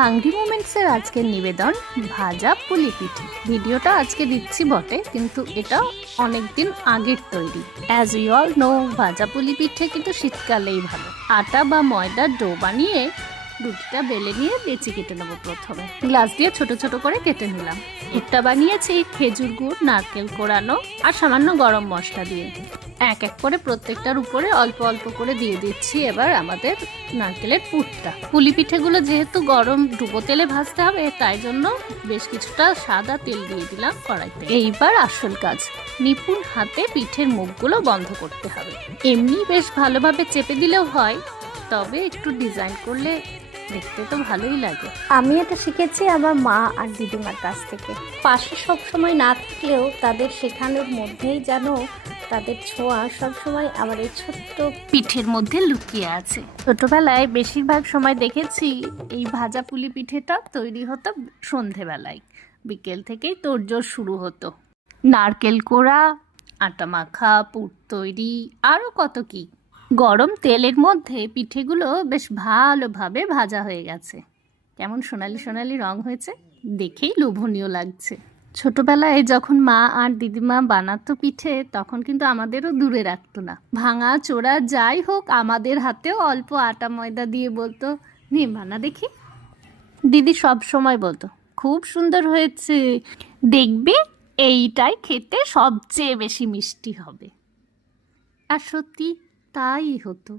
Hungry মোমেন্টসের আজকের নিবেদন ভাজা পুলি পিঠে। ভিডিওটা আজকে দিচ্ছি বটে, কিন্তু এটা অনেকদিন আগের তৈরি। অ্যাজ ইউ অল নো, ভাজা পুলি পিঠে কিন্তু শীতকালেই ভালো। আটা বা ময়দার ডো বানিয়ে রুটিটা বেলে নিয়ে লেচি কেটে নেবো। প্রথমে গ্লাস দিয়ে ছোট ছোট করে কেটে নিলাম। একটা বানিয়েছি খেজুর গুড়, নারকেল কোড়ানো আর সামান্য গরম মশলা দিয়ে। এক এক করে প্রত্যেকটার উপরে অল্প অল্প করে দিয়ে দিচ্ছি এবার আমাদের নারকেলের পুরটা। পুলি পিঠেগুলো যেহেতু গরম ডুবো তেলে ভাজতে হবে, তাই জন্য বেশ কিছুটা সাদা তেল দিয়ে দিলাম কড়াইতে। এইবার আসল কাজ, নিপুণ হাতে পিঠের মুখগুলো বন্ধ করতে হবে। এমনি বেশ ভালোভাবে চেপে দিলেও হয়, তবে একটু ডিজাইন করলে দেখতে তো ভালোই লাগে। আমি এটা শিখেছি আমার মা আর দিদিমার কাছ থেকে। পাশে সবসময় না থাকলেও তাদের শেখানোর মধ্যেই যেন তাদের ছোঁয়া সবসময় আমার এই ছোট্ট পিঠের মধ্যে লুকিয়ে আছে। ছোটবেলায় বেশিরভাগ সময় দেখেছি এই ভাজা পুলি পিঠেটা তৈরি হতো সন্ধেবেলায়। বিকেল থেকেই তোড়জোড় শুরু হতো। নারকেল কোড়া, আটা মাখা, পুর তৈরি, আরও কত কি। গরম তেলের মধ্যে পিঠেগুলো বেশ ভালোভাবে ভাজা হয়ে গেছে। কেমন সোনালি সোনালি রং হয়েছে, দেখেই লোভনীয় লাগছে। ছোটবেলায় যখন মা আর দিদিমা বানাতো পিঠে, তখন কিন্তু আমাদেরও দূরে রাখতো না। ভাঙা চোরা যাই হোক, আমাদের হাতেও অল্প আটা ময়দা দিয়ে বলতো, নে বানা দেখি। দিদি সব সময় বলতো, খুব সুন্দর হয়েছে, দেখবে এইটাই খেতে সবচেয়ে বেশি মিষ্টি হবে। আর সত্যি তাই হতো।